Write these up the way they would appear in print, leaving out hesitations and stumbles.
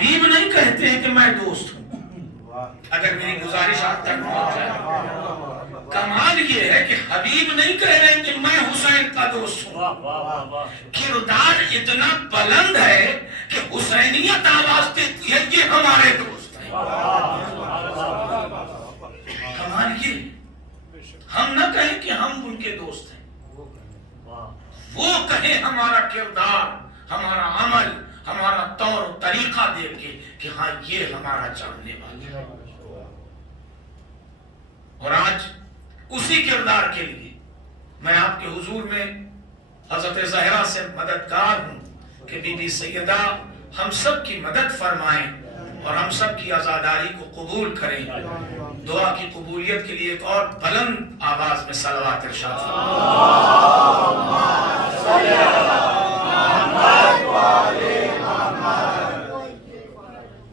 حبیب نہیں کہتے ہیں کہ میں دوست ہوں. اگر میری گزارش آپ تک پہنچ جائے. کمال یہ ہے کہ حبیب نہیں کہہ رہے کہ میں حسین کا دوست ہوں. کردار اتنا بلند ہے کہ حسینیت آواز دیتی ہے یہ ہمارے دوست ہیں. کمال یہ ہم نہ کہیں کہ ہم ان کے دوست ہیں، وہ کہیں ہمارا کردار، ہمارا عمل، ہمارا طور و طریقہ دیکھ کے کہ ہاں یہ ہمارا چاہنے والا ہے. اور آج اسی کردار کے لیے میں آپ کے حضور میں حضرت زہرا سے مددگار ہوں کہ بی بی سیدہ ہم سب کی مدد فرمائیں اور ہم سب کی عزاداری کو قبول کریں. دعا کی قبولیت کے لیے ایک اور بلند آواز میں صلوات ارشاد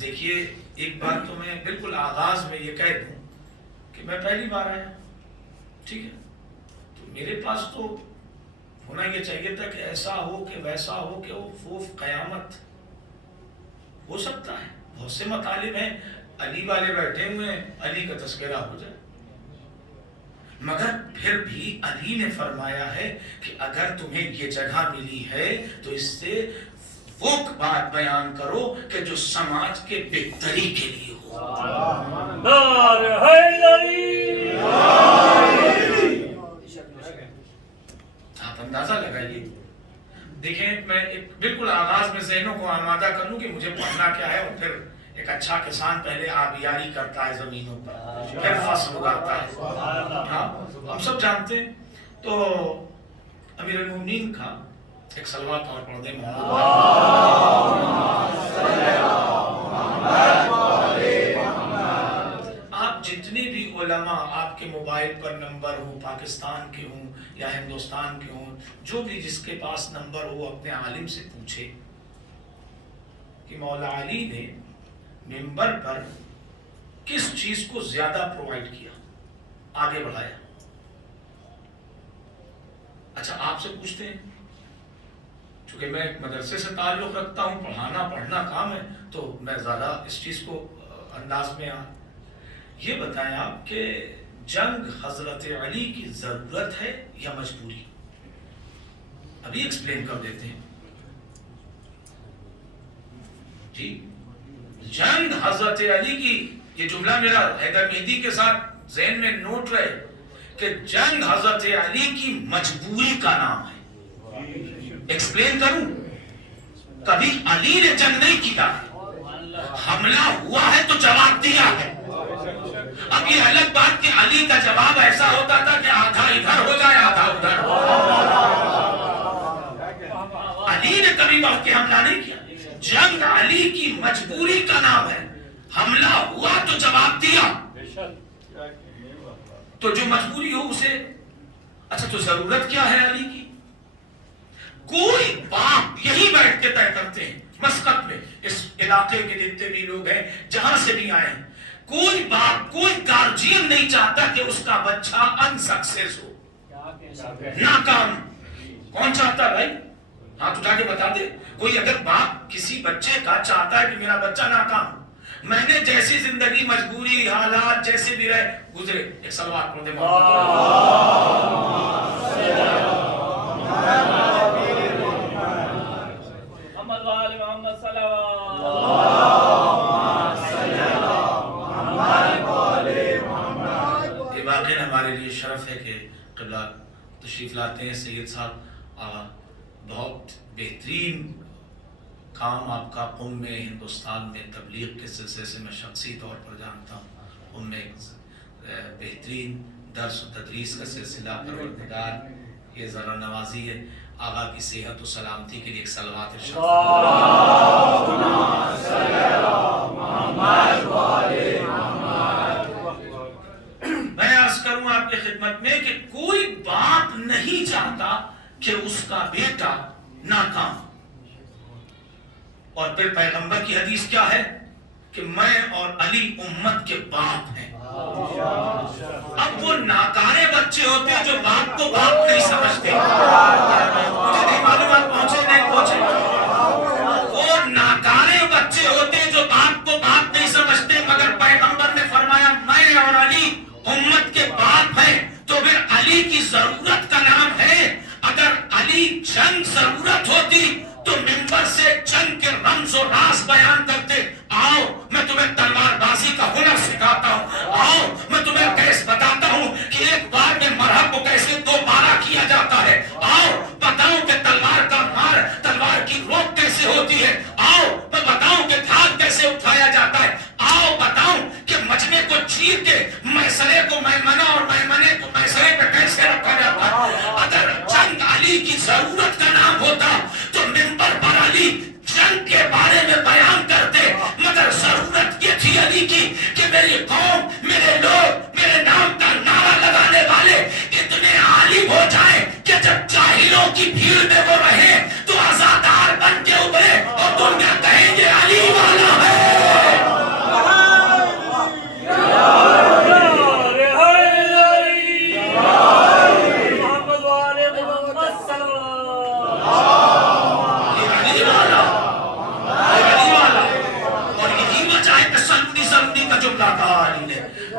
دیکھیے. ایک بات تو میں بالکل آغاز میں یہ کہہ دوں کہ میں پہلی بار آیا، ٹھیک ہے، تو میرے پاس تو ہونا یہ چاہیے تھا کہ ایسا ہو کہ ویسا ہو کہ وہ قیامت ہو سکتا ہے. بہت سے مطالب ہیں، علی والے بیٹھے ہوئے ہیں، علی کا تذکرہ ہو جائے، مگر پھر بھی علی نے فرمایا ہے کہ اگر تمہیں یہ جگہ ملی ہے تو اس سے وہ بات بیان کرو کہ جو سماج کے بہتری کے لیے ہو. آپ اندازہ لگائیے. دیکھیں میں بالکل آغاز میں ذہنوں کو آمادہ کروں کہ مجھے پڑھنا کیا ہے، اور پھر ایک اچھا کسان پہلے آبیاری کرتا ہے زمینوں پر، پھر فصل اگاتا ہے. ہاں ہم سب جانتے ہیں. تو امیر المومنین کا ایک صلوات اور پڑھ دیں. آپ جتنے بھی علماء آپ کے موبائل پر نمبر ہوں، پاکستان کے ہوں یا ہندوستان کے ہوں، جو بھی جس کے پاس نمبر ہو اپنے عالم سے پوچھے کہ مولا علی نے منبر پر کس چیز کو زیادہ پرووائڈ کیا، آگے بڑھایا. اچھا آپ سے پوچھتے ہیں، چونکہ میں ایک مدرسے سے تعلق رکھتا ہوں، پڑھنا کام ہے، تو میں زیادہ اس چیز کو انداز میں یہ بتائیں آپ کہ جنگ حضرت علی کی ضرورت ہے یا مجبوری؟ ابھی ایکسپلین کر دیتے ہیں جی. جنگ حضرت علی کی، یہ جملہ میرا حیدر مہدی کے ساتھ ذہن میں نوٹ رہے کہ جنگ حضرت علی کی مجبوری کا نام ہے. ایکسپلین کروں، کبھی علی نے جنگ نہیں کیا، حملہ ہوا ہے تو جواب دیا ہے. اب یہ الگ بات کہ علی کا جواب ایسا ہوتا تھا کہ آدھا ادھر ہو جائے آدھا ادھر. علی نے کبھی بڑھ کے حملہ نہیں کیا. جنگ علی کی مجبوری کا نام ہے. حملہ ہوا تو جواب دیا. تو جو مجبوری ہو اسے، اچھا تو ضرورت کیا ہے علی کی؟ کوئی باپ یہی بیٹھ کے طے کرتے ہیں مسقط میں، اس علاقے کے جتنے بھی لوگ ہیں جہاں سے بھی آئے ہیں، کوئی باپ کوئی گارجین نہیں چاہتا کہ اس کا بچہ انسکسیس ہو، ناکام. کون چاہتا بھائی؟ ہاتھ اٹھا کے بتا دے. کوئی اگر باپ کسی بچے کا چاہتا ہے کہ میرا بچہ ناکام، میں نے جیسی زندگی مجبوری حالات جیسے بھی رہے گزرے، ایک صلوات پڑھ دے واقعی ہمارے لیے شرف ہے کہ قبلہ تشریف لاتے ہیں. سید صاحب بہت بہترین کام آپ کا قم میں، ہندوستان میں تبلیغ کے سلسلے سے میں شخصی طور پر جانتا ہوں. قم میں ایک بہترین درس و تدریس کا سلسلہ، پروردگار یہ ذرا نوازی ہے. آقا کی صحت و سلامتی کے لیے ایک صلوات ارشاد. میں عرض کروں آپ کی خدمت میں کہ کوئی باپ نہیں چاہتا کہ اس کا بیٹا ناکام. اور پھر پیغمبر کی حدیث کیا ہے کہ میں اور علی امت کے باپ ہیں. اب وہ ناکارے بچے ہوتے ہیں جو باپ کو باپ نہیں سمجھتے. مجھے نہیں معلوم آپ پہنچے نہیں پہنچے. وہ ناکارے بچے ہوتے ہیں جو بیان کرتے، آؤ میں تمہیں تلوار بازی کا ہنر سکھاتا ہوں، آؤ میں تمہیں کیسے بتاتا ہوں کہ ایک بار میں مرہم کو کیسے دوبارہ کیا جاتا ہے، آؤ بتاؤں کہ تلوار کا مار، تلوار کی روک کیسے ہوتی ہے، آؤ میں بتاؤں کہ دھاگ کیسے اٹھایا جاتا ہے، آؤ بتاؤں کہ مجمے کو چیر کے میسرے کو میمنہ اور میمنے کو میسرے پہ کیسے رکھا جاتا ہے۔ اگر جنگ علی کی ضرورت کا نام ہوتا تو منبر پر علی جنگ کے بارے میں بیان کرتے، مگر ضرورت یہ تھی علی کی کہ میری قوم، میرے لوگ، میرے نام کا نعرہ لگانے والے اتنے عالم ہو جائیں کہ جب جاہلوں کی بھیڑ میں وہ رہے تو آزادار بن کے ابھرے اور دنیا کہیں گے علی والا ہے۔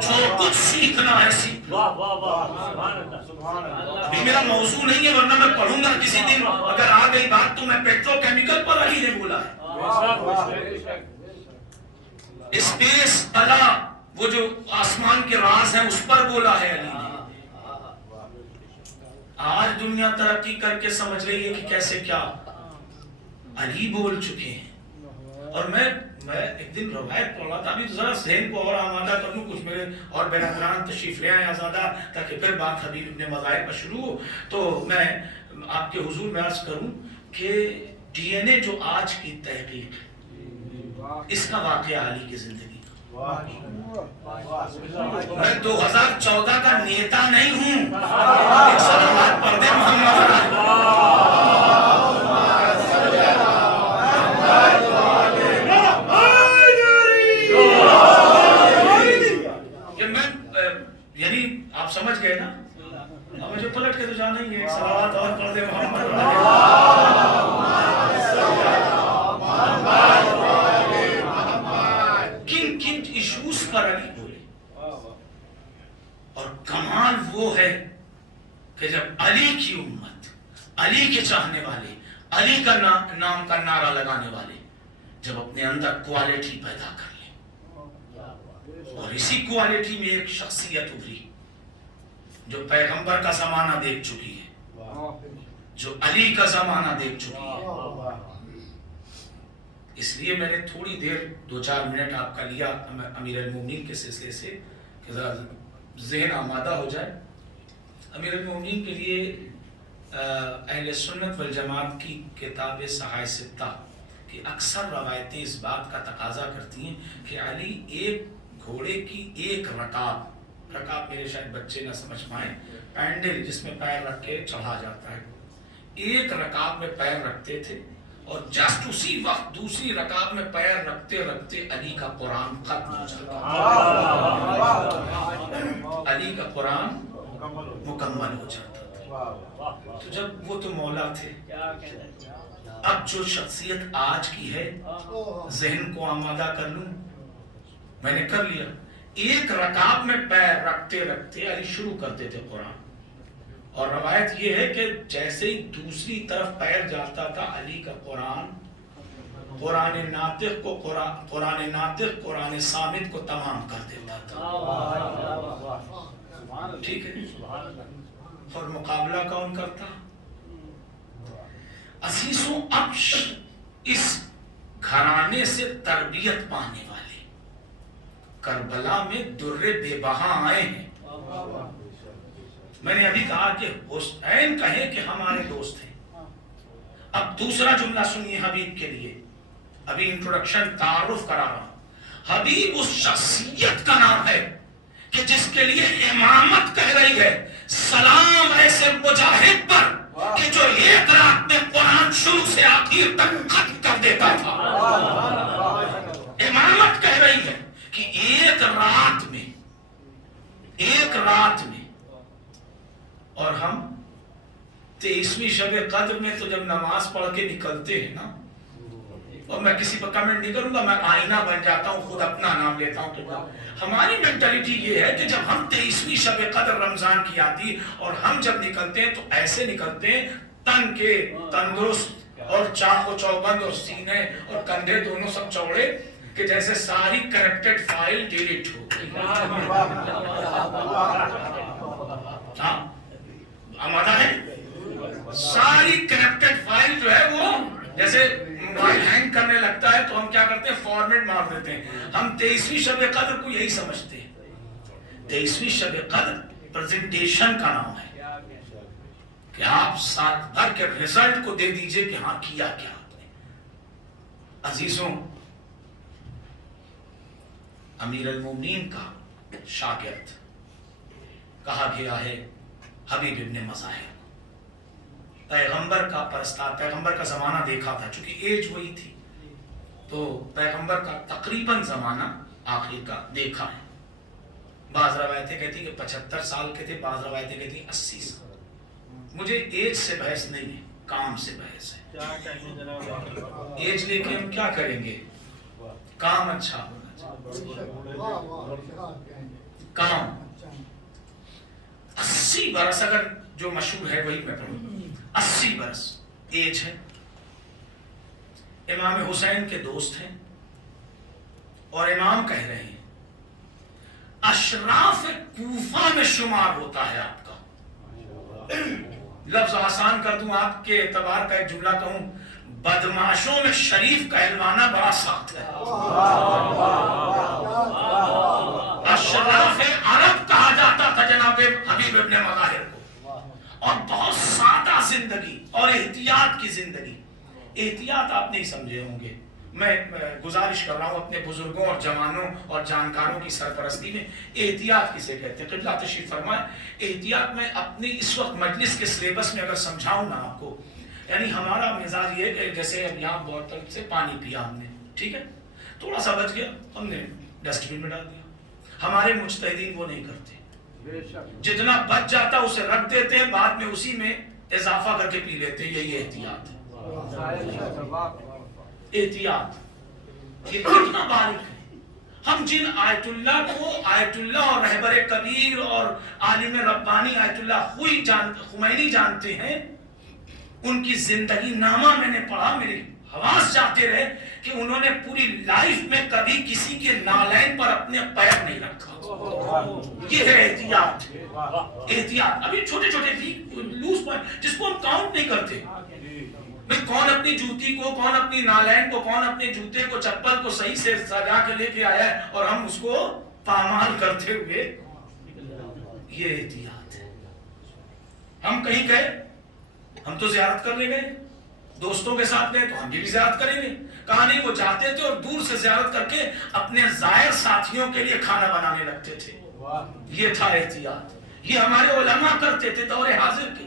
جو کچھ سیکھنا ہے سیکھ لو۔ ابھی میرا موضوع نہیں ہے، ورنہ میں پڑھوں گا کسی دن، اگر آ گئی بات تو میں پیٹرو کیمیکل پر علی نے بولا ہے، اسپیس تلا، وہ جو آسمان کے راز ہیں اس پر بولا ہے علی نے۔ آج دنیا ترقی کر کے سمجھ رہی ہے کہ کیسے کیا علی بول چکے ہیں۔ اور میں ایک دن روایت پڑھ رہا تھا، ابھی ذرا ذہن کو اور آمادہ کر لوں، کچھ میرے اور برادران تشریف لے آئے آزادہ، تاکہ پھر بات حبیب ابن مذاہب پر شروع ہو۔ تو میں آپ کے حضور میں عرض کروں کہ ڈی این اے جو آج کی تحقیق ہے، اس کا واقعہ علی کی زندگی کا۔ میں 2014 کا نیتا نہیں ہوں، صلوات پڑھ دیں محمد سمجھ گئے نا، اب مجھے پلٹ کے تو جانا ہی ہے، صلوات اور پڑھ دے محمد۔ کن کن ایشوز پر علی بولے، اور کمال وہ ہے کہ جب علی کی امت، علی کے چاہنے والے، علی کا نام کا نعرہ لگانے والے جب اپنے اندر کوالٹی پیدا کر لیں، اور اسی کوالٹی میں ایک شخصیت ابھری جو پیغمبر کا زمانہ دیکھ چکی ہے، جو علی کا زمانہ دیکھ چکی ہے۔ اس لیے میں نے تھوڑی دیر 2-4 منٹ آپ کا لیا امیر المومنین کے سلسلے سے کہ ذرا ذہن آمادہ ہو جائے۔ امیر المومنین کے لیے اہل سنت والجماعت کی کتاب صحائح ستہ کی اکثر روایتیں اس بات کا تقاضا کرتی ہیں کہ علی ایک گھوڑے کی ایک رکاب میرے شاید بچے نہ سمجھ پائیں، پینڈل جس میں پیر رکھ کے چڑھا جاتا ہے، ایک رکاب میں پیر رکھتے تھے، اور جسٹ اسی وقت دوسری رکاب میں پیر رکھتے رکھتے علی کا قرآن ختم ہو جاتا، علی کا قرآن مکمل ہو جاتا۔ تو جب وہ تو مولا تھے، اب جو شخصیت آج کی ہے، ذہن کو آمادہ کر لوں، میں نے کر لیا، ایک رکعت میں پیر رکھتے رکھتے علی شروع کرتے تھے قرآن، اور روایت یہ ہے کہ جیسے ہی دوسری طرف پیر جاتا تھا علی کا قرآن ناطق کو قرآن صامت کو تمام کر دیتا تھا۔ ٹھیک ہے، اور مقابلہ کون کرتا؟ عزیزوں، اب اس گھرانے سے تربیت پانے والے کربلا میں در بے بہا آئے ہیں۔ میں نے ابھی کہا کہ حسین کہیں کہ ہمارے دوست ہیں، اب دوسرا جملہ سنیے حبیب کے لیے، ابھی انٹروڈکشن تعارف کرا رہا ہوں۔ حبیب اس شخصیت کا نام ہے کہ جس کے لیے امامت کہہ رہی ہے، سلام ایسے مجاہد پر کہ جو ایک رات میں قرآن شروع سے آخر تک ختم کر دیتا تھا۔ امامت کہہ رہی ہے کہ ایک رات میں، اور ہم 23ویں شب قدر میں تو جب نماز پڑھ کے نکلتے ہیں نا، اور میں کسی پر کمنٹ نہیں کروں گا، میں آئینہ بن جاتا ہوں، خود اپنا نام لیتا ہوں، تو ہماری مینٹلٹی یہ ہے کہ جب ہم 23ویں شب قدر رمضان کی آتی اور ہم جب نکلتے ہیں تو ایسے نکلتے ہیں تن کے تندرست، اور چاق و چوبند اور سینے اور کندھے دونوں سب چوڑے کہ جیسے ساری کرپٹڈ فائل ڈیلیٹ ہو گئی. آمادہ ہے؟ ساری کرپٹڈ فائل جو ہے وہ جیسے موبائل ہینگ کرنے لگتا ہے تو ہم کیا کرتے ہیں؟ فارمیٹ مار دیتے ہیں. ہم 23ویں شب قدر کو یہی سمجھتے ہیں. 23ویں شب قدر پریزنٹیشن کا نام ہے کہ آپ سال بھر کے ریزلٹ کو دے دیجئے کہ ہاں کیا کیا آپ نے. عزیزوں، امیر المومنین کا شاگرد کہا گیا ہے حبیب ابن مظاہر، پیغمبر کا پرستار، پیغمبر کا زمانہ دیکھا تھا چونکہ ایج وہی تھی تو پیغمبر کا تقریباً زمانہ آخری کا دیکھا ہے. بعض روایتیں کہتی کہ 75 سال کے تھے، بعض روایتیں کہتی 80 سال. مجھے ایج سے بحث نہیں ہے، کام سے بحث ہے. ایج لے کے ہم کیا کریں گے؟ کام اچھا ہونا چاہیے. کام 80 برس اگر جو مشہور ہے وہی میں پڑھوں. 80 برس ایج ہے. امام حسین کے دوست ہیں اور امام کہہ رہے ہیں اشراف کوفہ میں شمار ہوتا ہے آپ کا. لفظ آسان کر دوں آپ کے اعتبار کا ایک جملہ کہوں، بدماشوں میں شریف کہلوانا بڑا سخت ہے. اشراف عرب کہا جاتا تھا جناب حبیب ابن مظاہر کو، اور بہت سادہ زندگی اور احتیاط کی زندگی. احتیاط آپ نہیں سمجھے ہوں گے، میں گزارش کر رہا ہوں اپنے بزرگوں اور جوانوں اور جانکاروں کی سرپرستی میں. احتیاط کسے کہتے ہیں؟ قبلہ تشریف فرمائے. احتیاط میں اپنی اس وقت مجلس کے سلیبس میں اگر سمجھاؤں نا آپ کو، یعنی ہمارا مزاج یہ کہ جیسے اب یہاں بوتل سے پانی پیا ہم نے، ٹھیک ہے، تھوڑا سا بچ گیا ہم نے ڈسٹ بن میں ڈال دیا. ہمارے مجتہدین وہ نہیں کرتے، جتنا بچ جاتا اسے رکھ دیتے ہیں، بعد میں اسی میں اضافہ کر کے پی لیتے ہیں. یہی احتیاط ہے. احتیاط یہ کتنا باریک ہے. ہم جن آیت اللہ کو آیت اللہ اور رہبر کبیر اور عالم ربانی آیت اللہ خمینی جانتے ہیں، ان کی زندگی نامہ میں نے پڑھا، میرے حواس جاتے رہے کہ انہوں نے پوری لائف میں کبھی کسی کے نالین پر اپنے پیر نہیں رکھا. یہ ہے احتیاط. احتیاط ابھی چھوٹے چھوٹے لوز پوائنٹ جس کو ہم کاؤنٹ نہیں کرتے. کون اپنی جوتی کو، کون اپنی نالین کو، کون اپنے جوتے کو، چپل کو صحیح سے سجا کے لے کے آیا ہے اور ہم اس کو پامال کرتے ہوئے. یہ احتیاط ہے. ہم کہیں گئے، ہم تو زیارت کرنے گئے، دوستوں کے ساتھ گئے تو ہم بھی زیارت کریں گے. کہا نہیں، وہ جاتے تھے اور دور سے زیارت کر کے اپنے زائر ساتھیوں کے لیے کھانا بنانے لگتے تھے. یہ تھا احتیاط. یہ ہمارے علماء کرتے تھے دور حاضر کے.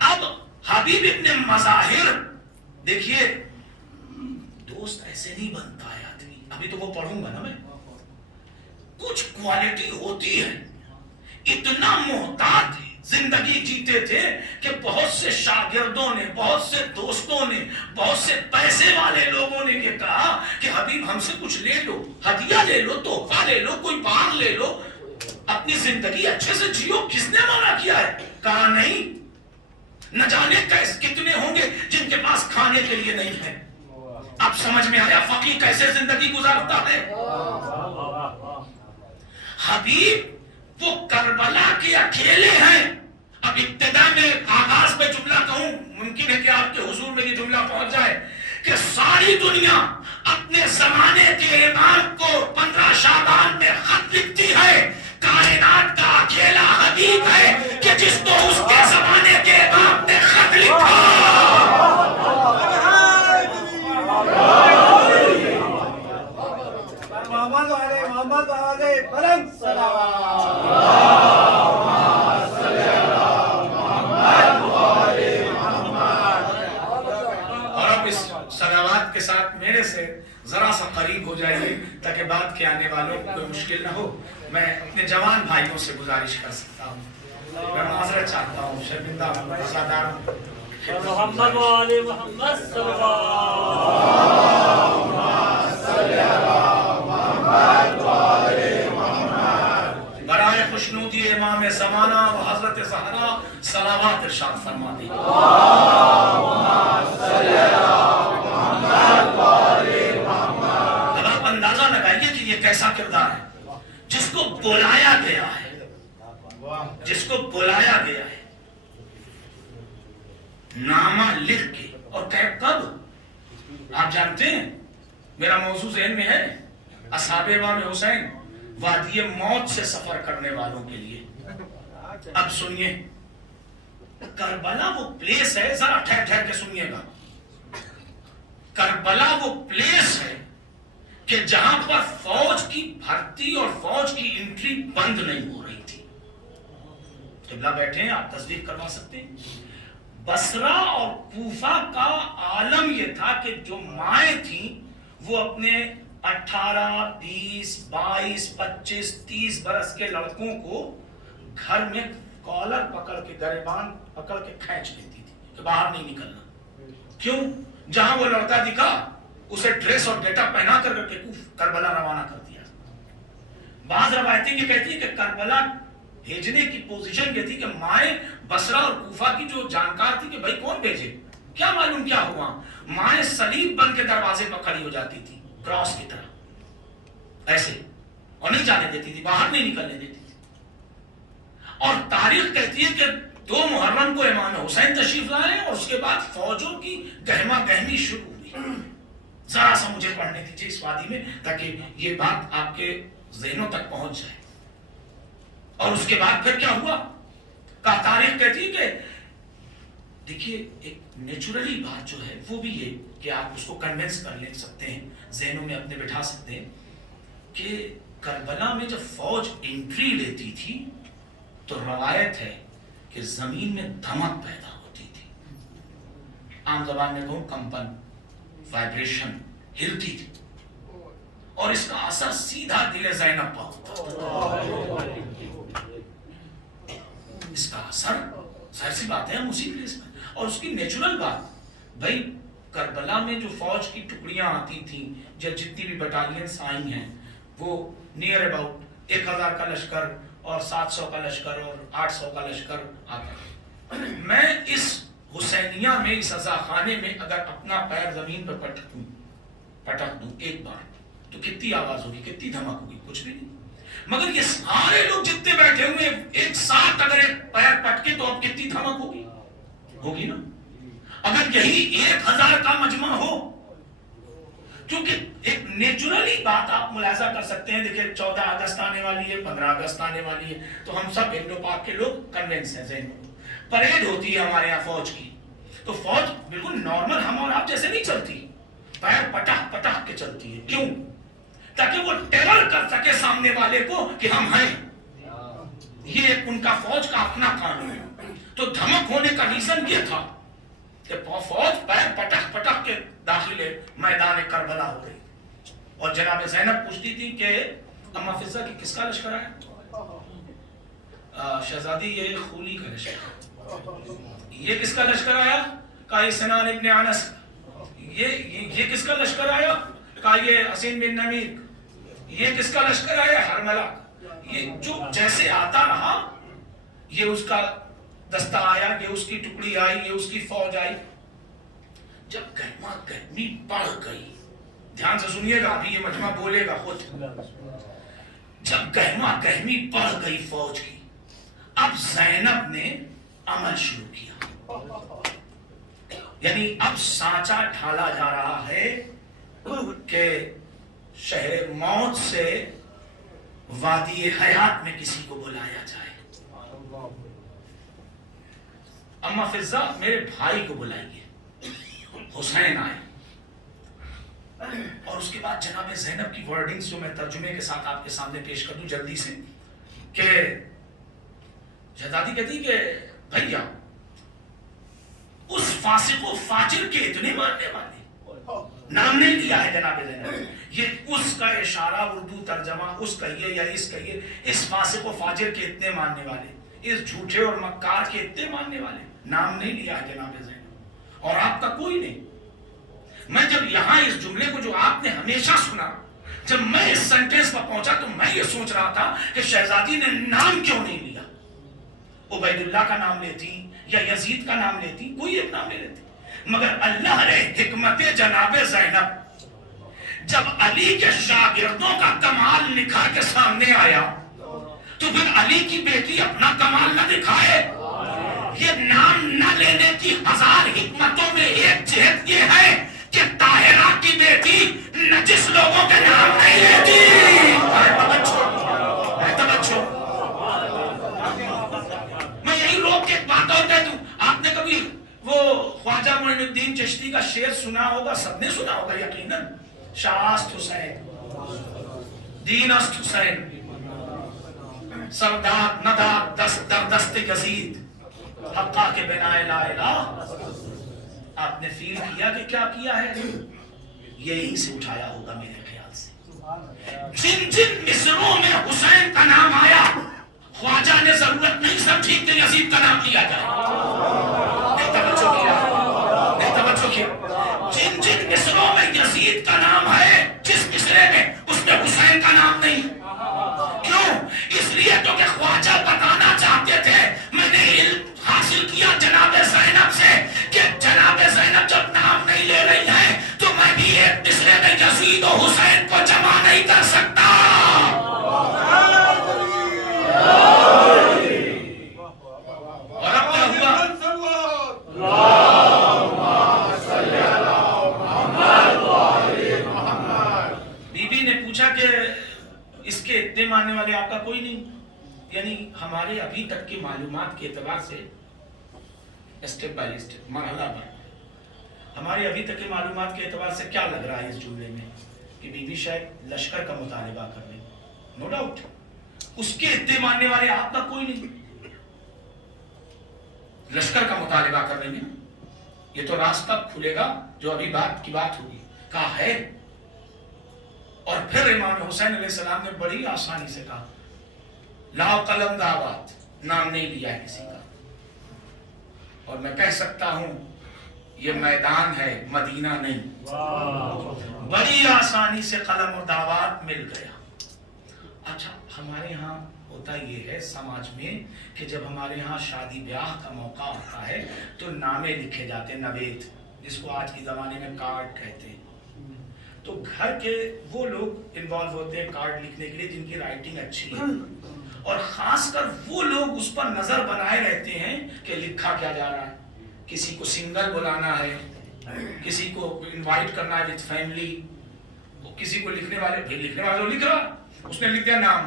اب حبیب ابن مظاہر دیکھیے، دوست ایسے نہیں بنتا ہے آدمی. ابھی تو وہ پڑھوں گا نا میں. کچھ کوالٹی ہوتی ہے. اتنا محتاط زندگی جیتے تھے کہ بہت سے شاگردوں نے، بہت سے دوستوں نے، بہت سے پیسے والے لوگوں نے یہ کہا کہ حبیب ہم سے کچھ لے لو، ہدیہ لے لو، تحفہ لے لو، کوئی باغ لے لو، اپنی زندگی اچھے سے جیو. کس نے منع کیا ہے؟ کہا نہیں. نہ جانے کتنے ہوں گے جن کے پاس کھانے کے لیے نہیں ہے. اب سمجھ میں آیا فقیر کیسے زندگی گزارتا ہے. حبیب وہ کربلا کے اکیلے ہیں. اب ابتدا میں آغاز میں جملہ کہوں، ممکن ہے کہ آپ کے حضور میں یہ جملہ پہنچ جائے کہ ساری دنیا اپنے زمانے کے امام کو 15 شعبان میں خط لکھتی ہے. کائنات کا اکیلا حبیب ہے کہ جس کو اس کے زمانے کے امام نے خط لکھا. محمد والے بلند اور اب اس صلوات کے ساتھ میرے سے ذرا سا قریب ہو جائیے تاکہ بات کے آنے والوں کو کوئی مشکل نہ ہو. میں اپنے جوان بھائیوں سے گزارش کر سکتا ہوں، میں معذرت چاہتا ہوں، شرمندہ ہوں، عزادار ہوں. محمد والے محمد صلی اللہ برائے خوشنودی امام زمانہ و حضرت زہرا صلوات ارشاد فرما دی. کردار ہے، جس کو بلایا گیا ہے، جس کو بلایا گیا ہے، نامہ لکھ کے. اور کب آپ جانتے ہیں میرا موضوع ذہن میں ہے، اصحاب امام حسین وادی موت سے سفر کرنے والوں کے لیے. اب سنیے، کربلا وہ پلیس ہے، ذرا ٹھہر ٹھہر کے سنیے گا. کربلا وہ پلیس ہے کہ جہاں پر فوج کی بھرتی اور فوج کی انٹری بند نہیں ہو رہی تھی. قبلہ بیٹھے ہیں، آپ تصدیق کروا سکتے ہیں. بصرہ اور کوفہ کا عالم یہ تھا کہ جو مائیں تھیں وہ اپنے 18، 20، 22، 25، 30 برس کے لڑکوں کو گھر میں کالر پکڑ کے، گریبان پکڑ کے کھینچ لیتی تھی کہ باہر نہیں نکلنا. کیوں؟ جہاں وہ لڑکا دکھا اسے ڈریس اور ڈیٹا پہنا کر کے کربلا روانہ کر دیا. بعض روایتیں یہ کہتی ہیں کہ کربلا بھیجنے کی پوزیشن یہ تھی کہ مائیں بصرہ اور کوفہ کی جو جانکار تھی کہ بھائی کون بھیجے، کیا معلوم کیا ہوا، مائیں صلیب بن کے دروازے پر کھڑی ہو جاتی تھی کراس کی طرح ایسے، اور نہیں جانے دیتی تھی، باہر نہیں نکلنے دیتی تھی. اور تاریخ کہتی ہے کہ 2 محرم کو امام حسین تشریف لائے اور اس کے بعد فوجوں کی گہما گہمی شروع ہوئی. ذرا سا مجھے پڑھنے دیجیے اس وادی میں تاکہ یہ بات آپ کے ذہنوں تک پہنچ جائے. اور اس کے بعد پھر کیا ہوا کا تاریخ کہتی ہے کہ دیکھیے ایک نیچرلی بات جو ہے وہ بھی یہ کہ آپ اس کو کنونس کر لے سکتے ہیں، ذہنوں میں اپنے بٹھا سکتے ہیں کہ کربلا میں جب فوج انٹری لیتی تھی تو روایت ہے کہ زمین میں دھمک پیدا ہوتی تھی، عام زبان میں کہوں کمپن، وائبریشن، ہلتی تھی، اور اس کا اثر سیدھا دل زینب پر ہوتا. اس کا اثر ظاہر سی بات ہے ہم اسی پلیس میں. اور اس کی نیچرل بات، بھائی کربلا میں جو فوج کی ٹکڑیاں آتی تھیں یا جتنی بھی بٹالینس آئی ہیں وہ نیئر اباؤٹ 1000 کا لشکر اور 700 کا لشکر اور 800 کا لشکر آتا. میں اس حسینیہ میں، اس عزا خانے میں اگر اپنا پیر زمین پہ پٹک دوں ایک بار تو کتنی آواز ہوگی، کتنی دھمک ہوگی؟ کچھ بھی نہیں. مگر یہ سارے لوگ جتنے بیٹھے ہوئے ایک ساتھ اگر ایک پیر پٹکے تو اب کتنی دھمک ہوگی نا. اگر یہی 1000 کا مجمع ہو، کیونکہ ایک نیچرلی بات آپ ملاحظہ کر سکتے ہیں. دیکھیں 14 اگست آنے والی ہے، 15 اگست آنے والی ہے، تو ہم سب ہندو پاک کے لوگ کنونس ہیں، ذہن میں پریڈ ہوتی ہے ہمارے یہاں فوج کی. تو فوج بالکل نارمل ہم اور آپ جیسے نہیں چلتی، پیر پٹک پٹک کے چلتی ہے. کیوں؟ تاکہ وہ ٹیرر کر سکے سامنے والے کو کہ ہم ہیں. یہ ان کا فوج کا اپنا قانون ہے. تو دھمک ہونے کا ریزن یہ تھا کہ فوج پیر پٹک پٹک کے داخل میدان کربلا ہو گئی. اور جناب زینب پوچھتی تھی کہ اما فضہ کی کس کا لشکر آیا؟ شہزادی یہ خولی کا لشکر. یہ کس کا لشکر آیا؟ کہا یہ سنان ابن انس. یہ کس کا لشکر آیا؟ کہا یہ حسین بن نمیر. یہ کس کا لشکر آیا؟ حرملہ. یہ جو جیسے آتا رہا، یہ اس کا دستہ آیا، یہ اس کی ٹکڑی آئی، یہ اس کی فوج آئی. جب گہما گہمی بڑھ گئی، دھیان سے سنیے گا، ابھی یہ مجمع بولے گا خود. جب گہما گہمی بڑھ گئی فوج کی، اب زینب نے عمل شروع کیا. یعنی اب سانچہ ڈھالا جا رہا ہے کہ شہر موت سے وادی حیات میں کسی کو بلایا جائے. اما فضہ میرے بھائی کو بلائیے. حسین آئے. اور اس کے بعد جناب زینب کی ورڈنگز جو میں ترجمے کے ساتھ آپ کے سامنے پیش کر دوں جلدی سے، کہ شہزادی کہتی کہ بھیا اس فاسق و فاجر کے اتنے ماننے والے، نام نہیں لیا ہے جناب زینب، یہ اس کا اشارہ اردو ترجمہ اس کہیے یا اس کہیے، اس فاسق و فاجر کے اتنے ماننے والے، اس جھوٹے اور مکار کے اتنے ماننے والے، نام نہیں لیا ہے جناب زینب. اور آپ کا کوئی نہیں. میں جب یہاں اس جملے کو جو آپ نے ہمیشہ سنا، جب میں اس سینٹنس پر پہنچا تو میں یہ سوچ رہا تھا کہ شہزادی نے نام کیوں نہیں لیا. عبید اللہ کا نام لیتی یا یزید کا نام لیتی، کوئی ایک نام لے لیتی. مگر اللہ نے حکمت جناب زینب جب علی کے شاگردوں کا کمال نکھار کے سامنے آیا تو پھر علی کی بیٹی اپنا کمال نہ دکھائے؟ یہ نام نہ لینے کی ہزار حکمتوں میں ایک جہت یہ ہے کہ طاہرہ کی بیٹی نجس لوگوں کے نام نہیں لیتی. میں یہی روک کے ایک بات اور کہہ دوں. آپ نے کبھی وہ خواجہ معین الدین چشتی کا شعر سنا ہوگا؟ سب نے سنا ہوگا یقیناً. شاست حسین، دین است حسین، سردار ندار دست در دست یزید، حقا کے بنا لا الہ. آپ نے فیل کیا کہ کیا کیا ہے؟ یہی سے اٹھایا ہوگا میرے خیال سے. جن جن مصروں میں حسین کا نام آیا خواجہ نے ضرورت نہیں سمجھی کہ یزید کا نام لیا جائے. توجہ کیا. جن جن مصروں میں یزید کا نام ہے، جس مصرے میں اس میں حسین کا نام نہیں. کیوں؟ اس لیے کیونکہ خواجہ بتانا چاہتے تھے میں نے علم حاصل کیا جناب زینب سے کہ جناب زینب جب نام نہیں لے رہی ہے تو میں بھی ایک مصرے میں یزید و حسین کو جمع نہیں کر سکتا. اور اب کیا ہوا؟ بی بی نے پوچھا کہ اس کے اتنے ماننے والے آپ کا کوئی نہیں؟ یعنی ہمارے ابھی تک کی معلومات کے اعتبار سے اسٹیپ بائی اسٹیپ مرحلہ پر ہمارے ابھی تک کی معلومات کے اعتبار سے کیا لگ رہا ہے اس جملے میں کہ بی بی شاید لشکر کا مطالبہ کر رہی. نو ڈاؤٹ اس کے اتنے ماننے والے آپ کا کوئی نہیں. لشکر کا مطالبہ کر رہی ہیں. یہ تو راستہ کھلے گا جو ابھی بات کی بات ہوگی. کہا ہے. اور پھر امام حسین علیہ السلام نے بڑی آسانی سے کہا لاؤ قلم دعوات. نام نہیں لیا ہے کسی کا. اور میں کہہ سکتا ہوں یہ میدان ہے، مدینہ نہیں. بڑی آسانی سے قلم اور دعوات مل گیا. اچھا ہمارے ہاں ہوتا یہ ہے سماج میں کہ جب ہمارے ہاں شادی بیاہ کا موقع ہوتا ہے تو نامے لکھے جاتے ہیں، نوید، جس کو آج کے زمانے میں کارڈ کہتے ہیں. تو گھر کے وہ لوگ انوالو ہوتے ہیں کارڈ لکھنے کے لیے جن کی رائٹنگ اچھی ہے، اور خاص کر وہ لوگ اس پر نظر بنائے رہتے ہیں کہ لکھا کیا جا رہا ہے. کسی کو سنگل بلانا ہے، کسی کو انوائٹ کرنا ہے وتھ فیملی، کسی کو لکھنے والے لکھ رہا اس نے لکھ دیا نام،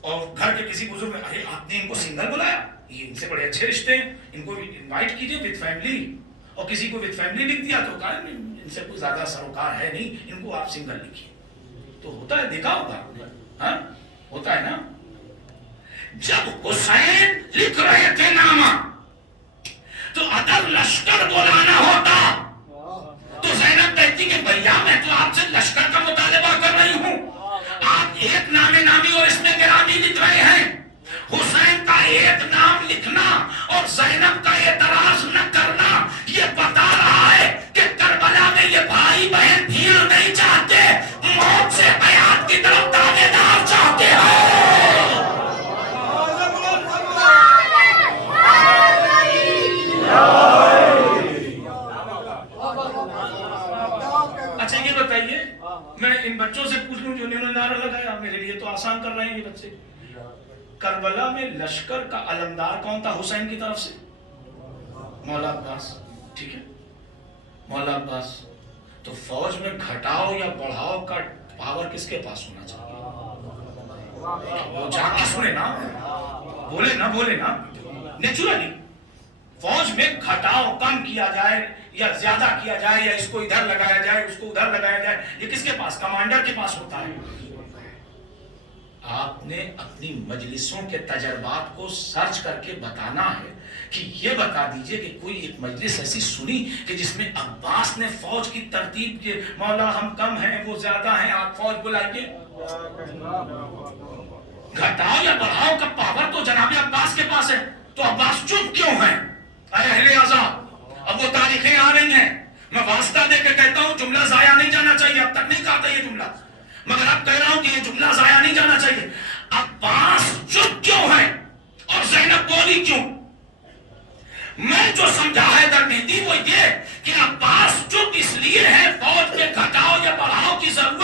اور گھر کے کسی بزرگ میں ارے آپ نے ان کو سنگل بلایا، یہ ان سے بڑے اچھے رشتے ہیں، ان کو انوائٹ کیجئے وتھ فیملی. اور کسی کو وتھ فیملی لکھ دیا تو کہا ان سے کوئی زیادہ سروکار ہے نہیں، ان کو آپ سنگل لکھیے. تو ہوتا ہے، دیکھا ہوگا، ہاں ہوتا ہے نا. جب حسین لکھ رہے تھے نامہ تو اگر لشکر بلانا ہوتا تو زینب کہتی کہ بھیا میں تو آپ سے لشکر کا مطالبہ کر رہی ہوں، آپ ایک نام نامی اور اس میں گرامی لکھ رہے ہیں. حسین کا ایک نام لکھنا اور زینب کا اعتراض نہ کرنا یہ بتا رہا ہے کہ کربلا میں یہ بھائی بہن بھیڑ نہیں چاہتے، موت سے حیات کی طرف دعوے دار چاہتے ہیں. اچھا یہ بتائیے، میں ان بچوں سے پوچھ لوں جو انہوں نے نعرہ لگایا، میرے لیے تو آسان کر رہے ہیں یہ بچے. کربلا میں لشکر کا علمدار کون تھا حسین کی طرف سے؟ مولا عباس. ٹھیک ہے، مولا عباس. تو فوج میں گھٹاؤ یا بڑھاؤ کا پاور کس کے پاس ہونا چاہیے؟ وہ جا کے سنے نا، بولے نا نیچرلی. فوج میں گھٹاؤ کم کیا جائے یا زیادہ کیا جائے یا اس کو ادھر لگایا جائے اس کو ادھر لگایا جائے، یہ کس کے پاس؟ کمانڈر کے پاس ہوتا ہے. آپ نے اپنی مجلسوں کے تجربات کو سرچ کر کے بتانا ہے کہ یہ بتا دیجئے کہ کوئی ایک مجلس ایسی سنی کہ جس میں عباس نے فوج کی ترتیب کے مولا ہم کم ہیں وہ زیادہ ہیں آپ فوج بلائیے. گھٹاؤ یا بڑھاؤ کا پاور تو جناب عباس کے پاس ہے. تو عباس چپ کیوں ہیں؟ اے اہل اعزاز، اب وہ تاریخیں آ رہی ہیں، میں واسطہ دے کے کہتا ہوں جملہ ضائع نہیں جانا چاہیے. اب تک نہیں کہا تھا یہ جملہ، مگر اب کہہ رہا ہوں کہ یہ جملہ ضائع نہیں جانا چاہیے. عباس چپ کیوں ہے اور زینب بولی کیوں؟ میں جو سمجھا ہے درمیدی وہ یہ کہ عباس چپ اس لیے ہے فوج میں گھٹاؤ یا بڑھاؤ کی ضرورت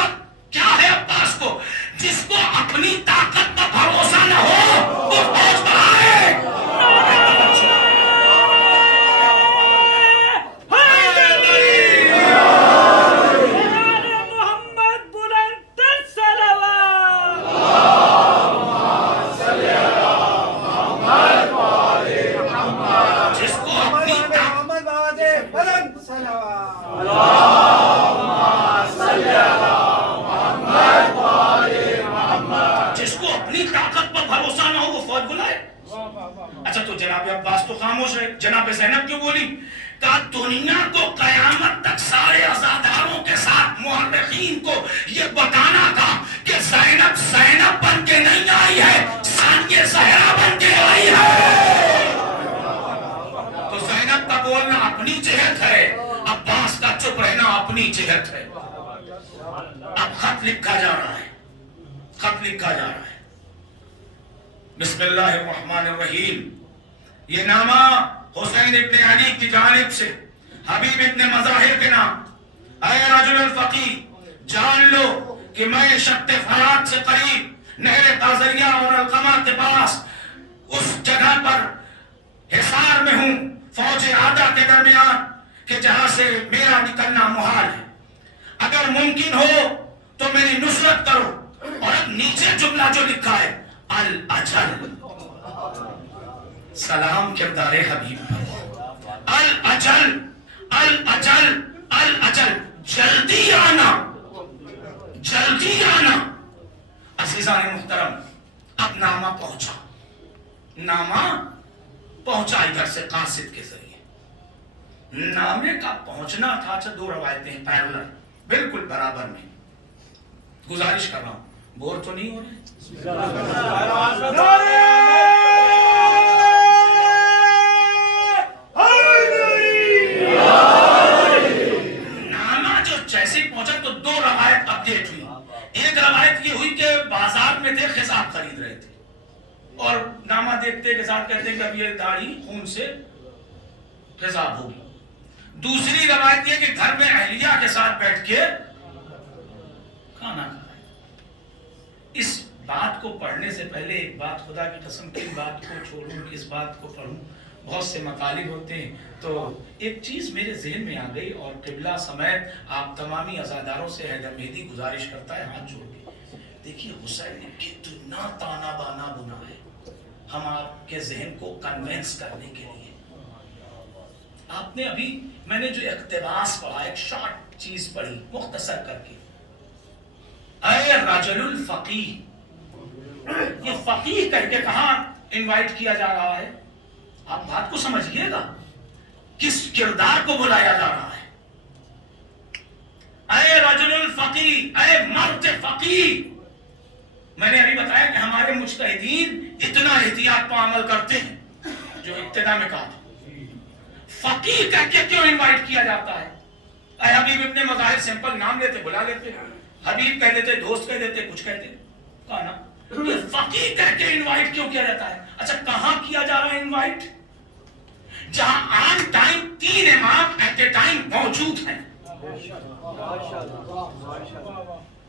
خاموش رہے. جناب زینب کیوں بولی؟ کہا دنیا کو قیامت تک سارے عزاداروں کے ساتھ مورخین کو یہ بتانا تھا کہ زینب زینب بن کے نہیں آئی ہے، ثانیہ زہرا بن کے آئی ہے. تو زینب کا بولنا اپنی جہت ہے، عباس کا چپ رہنا اپنی جہت ہے. اب خط لکھا جا رہا ہے، خط لکھا جا رہا ہے. بسم اللہ الرحمن الرحیم. یہ نامہ حسین ابن علی کی جانب سے حبیب ابن مظاہر کے نام. اے رجل الفقی، جان لو کہ میں شط فرات سے قریب نہر تازریہ اور القمہ کے پاس اس جگہ پر حصار میں ہوں، فوج عادہ کے درمیان، کہ جہاں سے میرا نکلنا محال ہے. اگر ممکن ہو تو میری نصرت کرو. اور اب نیچے جملہ جو لکھا ہے، الاجل، سلام کردار حبیب پر. الاجل الاجل الاجل، جلدی آنا جلدی آنا. عزیزان محترم، اب نامہ پہنچا، نامہ پہنچا ادھر سے قاصد کے ذریعے. نامے کا پہنچنا تھا. اچھا دو روایتیں پیرلل، بالکل برابر میں. گزارش کر رہا ہوں، بور تو نہیں ہو رہے؟ نامہ جو جیسے پہنچا تو دو روایت اپڈیٹ ہوئی. ایک روایت یہ ہوئی کہ بازار میں تھے، خضاب خرید رہے تھے اور نامہ دیکھتے کے ساتھ کہتے ہیں کہ اب یہ داڑھی خون سے خضاب ہوگی. دوسری روایت یہ کہ گھر میں اہلیہ کے ساتھ بیٹھ کے کھانا کھا رہے. اس بات کو پڑھنے سے پہلے ایک بات، خدا کی قسم کس بات کو چھوڑوں کس بات کو پڑھوں، بہت سے مطالب ہوتے ہیں. تو ایک چیز میرے ذہن میں آ گئی اور قبلہ سمیت آپ تمامی عزاداروں سے حیدر مہدی گزارش کرتا ہے ہاتھ جوڑ کے. دیکھیے حسین نے کتنا تانا بانا بنا ہے ہم آپ کے ذہن کو کنونس کرنے کے لیے. آپ نے ابھی میں نے جو اقتباس پڑھا، ایک شارٹ چیز پڑھی مختصر کر کے، اے رجل الفقی. یہ فقیہ کہہ کے کہاں انوائٹ کیا جا رہا ہے؟ آپ بات کو سمجھئے گا، کس کردار کو بلایا جا رہا ہے. اے رجل الفقی، اے مرد فقی. میں نے ابھی بتایا کہ ہمارے مجتہدین اتنا احتیاط پہ عمل کرتے ہیں جو ابتدا میں کہا تھا. فقیہ کہہ کے کیوں انوائٹ کیا جاتا ہے؟ اے حبیب ابن مظاہر، سمپل نام لیتے بلا لیتے، حبیب کہہ دیتے، دوست کہہ دیتے، کچھ کہتے. کہا نا یہ فقیہ کہہ کے انوائٹ کیوں کیا جاتا ہے؟ اچھا کہاں کیا جا رہا ہے انوائٹ؟ جہاں آن ٹائم 3 امام ایٹ اے ٹائم موجود ہیں.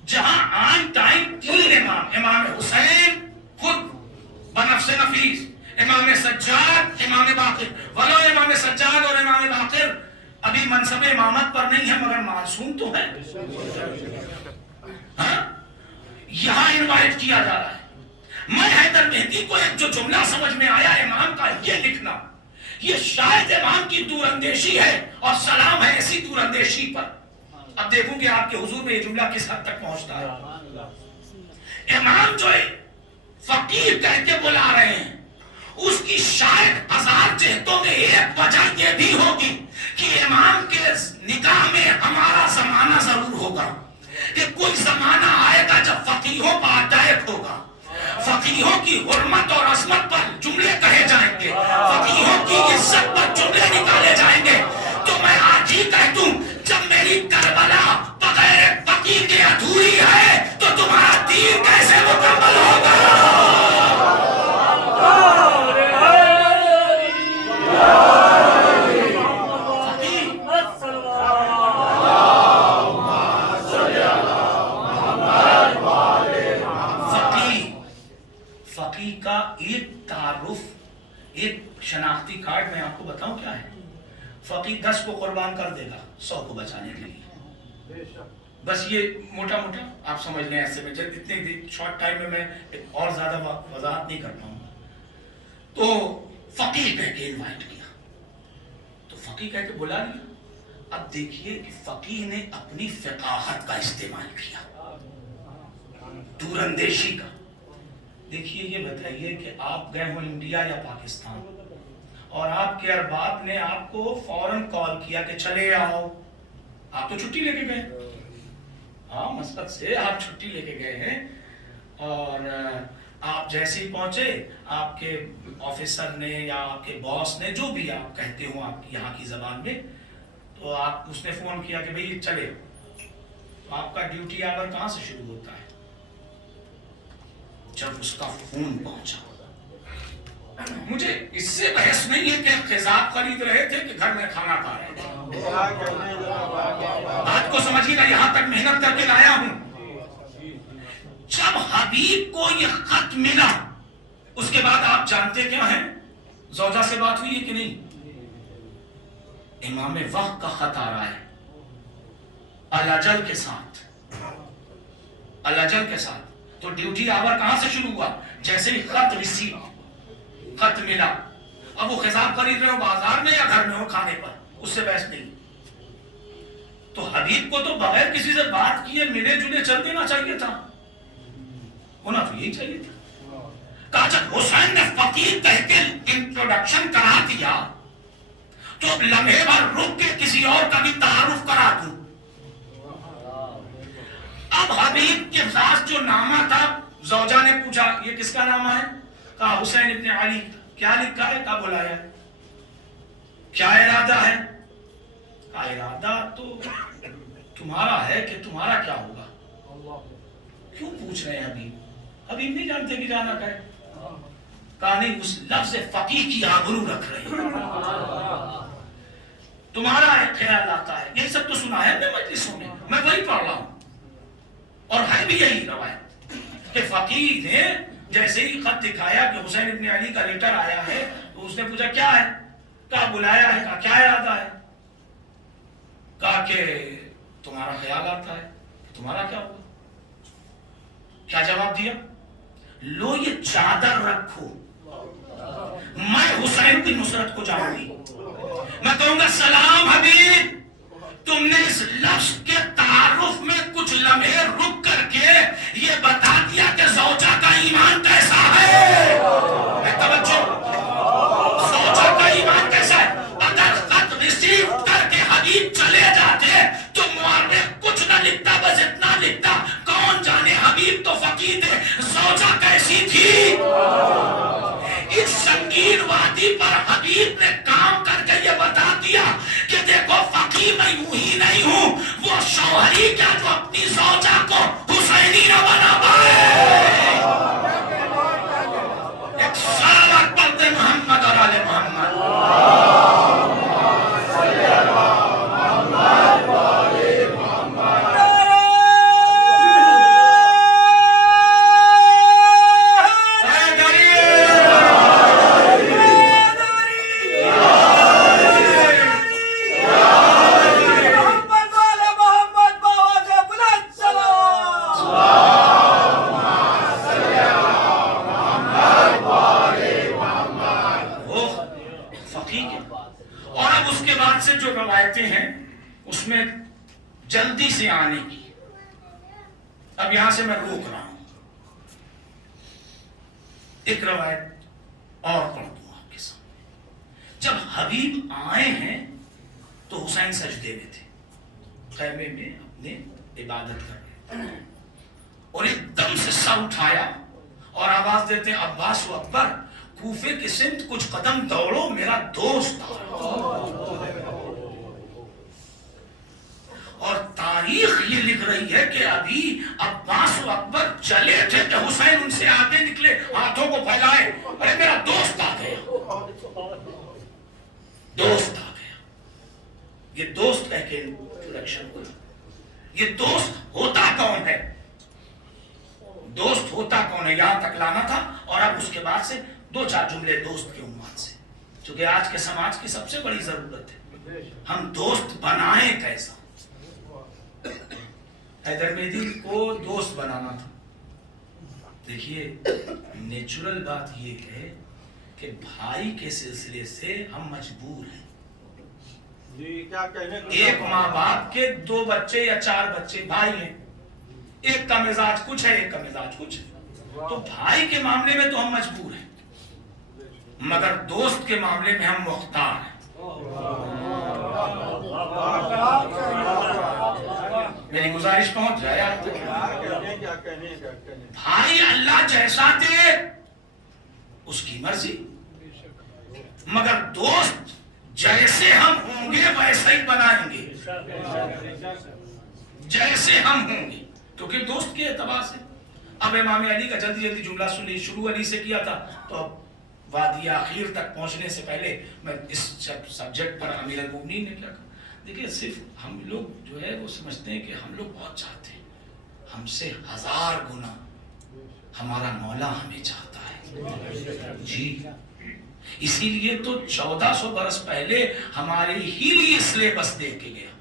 جہاں آن ٹائم 3 امام، امام حسین خود بنفس نفیس، امام سجاد، امام باقر. ولو امام سجاد اور امام باقر ابھی منصب امامت پر نہیں ہے مگر معصوم تو ہے. یہاں انوائٹ کیا جا رہا ہے. میں حیدر مہدی کو ایک جو جملہ سمجھ میں آیا امام کا، یہ لکھنا، یہ شاید امام کی دور اندیشی ہے اور سلام ہے ایسی دور اندیشی پر. اب دیکھوں کہ آپ کے حضور میں یہ جملہ کس حد تک پہنچتا ہے. امام جو فقیر کہہ کے بلا رہے ہیں، اس کی شاید 1000 جہتوں میں ایک وجہ یہ بھی ہوگی کہ امام کے نگاہ میں ہمارا زمانہ ضرور ہوگا، کہ کوئی زمانہ آئے گا جب فقیہوں پر اٹیک ہوگا، فقیہوں کی حرمت اور عظمت پر جملے کہے جائیں گے، فقیہوں کی عزت پر جملے نکالے جائیں گے. تو میں آج ہی کہہ دوں، جب میری کربلا بغیر فقیہ کے ادھوری ہے تو تمہارا دین کیسے مکمل ہوگا؟ فقیہ کا ایک تعارف، ایک شناختی کارڈ میں آپ کو بتاؤں کیا ہے. فقیہ 10 کو قربان کر دے گا 100 کو بچانے کے لیے. بس یہ موٹا موٹا آپ سمجھ لیں. ایسے میں اتنے شارٹ ٹائم میں اور زیادہ وضاحت نہیں کر پاؤں گا. تو فقیہ کہہ کے انوائٹ کیا، تو فقیہ کہہ کے بلا لیا. اب دیکھیے کہ فقیہ نے اپنی فقاہت کا استعمال کیا، دور اندیشی کا. دیکھیے یہ بتائیے کہ آپ گئے ہو انڈیا یا پاکستان اور آپ کے ارباب نے آپ کو فوراً کال کیا کہ چلے آؤ، آپ تو چھٹی لے کے گئے، ہاں مسقط سے آپ چھٹی لے کے گئے ہیں، اور آپ جیسے ہی پہنچے آپ کے آفیسر نے یا آپ کے باس نے، جو بھی آپ کہتے ہوں آپ یہاں کی زبان میں، تو آپ اس نے فون کیا کہ بھئی چلے، تو آپ کا ڈیوٹی آور کہاں سے شروع ہوتا ہے؟ جب اس کا فون پہنچا، مجھے اس سے بحث نہیں ہے کہ خضاب خرید رہے تھے کہ گھر میں کھانا کھا رہے تھے، بات کو سمجھیے گا، یہاں تک محنت کر کے لایا ہوں۔ جب حبیب کو یہ خط ملا، اس کے بعد آپ جانتے کیا ہیں؟ زوجہ سے بات ہوئی ہے کہ نہیں؟ امام وقت کا خط آ رہا ہے الاجل کے ساتھ، الاجل کے ساتھ، تو ڈیوٹی آور کہاں سے شروع ہوا؟ جیسے ہی خط ریسیو، خط ملا، اب وہ خضاب خرید رہے ہو بازار میں یا گھر میں ہو کھانے پر، اس سے بحث نہیں۔ تو حبیب کو تو بغیر کسی سے بات کیے ملے جلے چل دینا چاہیے تھا، ہونا تو یہی چاہیے تھا۔ کہا جب حسین نے فقیر کہہ کے انٹروڈکشن کرا دیا تو اب لمحے بھر رک کے کسی اور کا بھی تعارف کرا دوں۔ اب حبیب کے پاس جو نامہ تھا، زوجہ نے پوچھا یہ کس کا نامہ ہے؟ کہا حسین ابن علی۔ کیا لکھا ہے؟ کہا بلایا ہے۔ کیا ارادہ ہے؟ کہا ارادہ تو تمہارا ہے کہ تمہارا کیا ہوگا؟ کیوں پوچھ رہے ہیں حبیب؟ حبیب نہیں جانتے کہ جانا کیا ہے؟ کہا نہیں، اس لفظ فقیہ کی آبرو رکھ رہے ہیں، تمہارا خیال آتا ہے، یہ سب تو سنا ہے میں مجلسوں میں، میں وہی پڑھ رہا ہوں، اور ہے بھی یہی روایت کہ فقیہ نے جیسے ہی خط دکھایا کہ حسین ابن علی کا لیٹر آیا ہے، تو اس نے پوچھا کیا ہے؟ کہا بلایا ہے۔ کہا کیا ارادہ ہے؟ کہا کہ تمہارا خیال آتا ہے، تمہارا کیا ہوگا؟ کیا جواب دیا؟ لو یہ چادر رکھو، میں حسین کی نصرت کو جاؤں گی، میں کہوں گا سلام حبیب، تم نے اس لفظ کے تعارف میں کچھ لمحے رک کر کے یہ بتا دیا کہ زوجہ کا ایمان کیسا ہے۔ توجہ، زوجہ کا ایمان کیسا ہے؟ اگر خط ریسیو کر کے حبیب چلے جاتے تو مورخ کچھ نہ لکھتا، بس اتنا لکھتا کون جانے حبیب تو فقیر تھے، زوجہ کیسی تھی۔ اس سنگین وادی پر حبیب نے کام کر کے یہ بتا دیا کہ دیکھو فقیر میں یوں ہی نہیں ہوں، وہ شوہری کیا جو اپنی زوجہ کو حسینی نہ بنا پائے۔ ایک صلوات پڑھتے محمد اور آل محمد۔ اور اب اس کے بعد سے جو روایتیں ہیں اس میں جلدی سے آنے کی، اب یہاں سے میں روک رہا ہوں، ایک روایت اور پڑھ دوں آپ کے سامنے۔ جب حبیب آئے ہیں تو حسین سجدے میں تھے، خیمے میں اپنے عبادت کر رہے، اور ایک دم سے سر اٹھایا اور آواز دیتے عباس و اکبر، کوفے کی سمت کچھ قدم دوڑو، میرا دوست آ رہا۔ اور تاریخ یہ لکھ رہی ہے کہ ابھی عباس و اکبر چلے تھے کہ حسین ان سے آگے نکلے، ہاتھوں کو پھیلائے، ارے میرا دوست آ گیا، دوست آ گیا۔ یہ دوست کہہ کے انٹروڈکشن ہوا۔ یہ دوست ہوتا کون ہے؟ دوست ہوتا کون ہے یہاں تک لانا تھا، اور اب اس کے بعد سے دو چار جملے دوست کے عنوان سے، چونکہ آج کے سماج کی سب سے بڑی ضرورت ہے ہم دوست بنائیں کیسا۔ حیدر مہدی کو دوست بنانا تھا۔ دیکھیے نیچرل بات یہ ہے کہ بھائی کے سلسلے سے ہم مجبور ہیں، ایک ماں باپ کے دو بچے یا چار بچے بھائی ہیں، ایک کا مزاج کچھ ہے ایک کا مزاج کچھ ہے، تو بھائی کے معاملے میں تو ہم مجبور ہیں۔ مگر دوست کے معاملے میں ہم مختار ہیں. میری گزارش پہنچ جائے آپ تک. بھائی اللہ جیسا دے اس کی مرضی، مگر دوست جیسے ہم ہوں گے ویسا ہی بنائیں گے، جیسے ہم ہوں گے، کیونکہ دوست کے اعتبار سے. اب امام علی کا جلدی جلدی جملہ سنیے، شروع علی سے کیا تھا، تو اب وادی آخر تک پہنچنے سے پہلے میں اس سبجیکٹ پر امیر المومنین نے کیا کہا. دیکھیں صرف ہم لوگ جو ہے وہ سمجھتے ہیں کہ ہم لوگ بہت چاہتے ہیں، ہم سے 1000 گنا ہمارا مولا ہمیں چاہتا ہے جی. اسی لیے تو 1400 برس پہلے ہمارے ہی لیے سلیبس دے کے گیا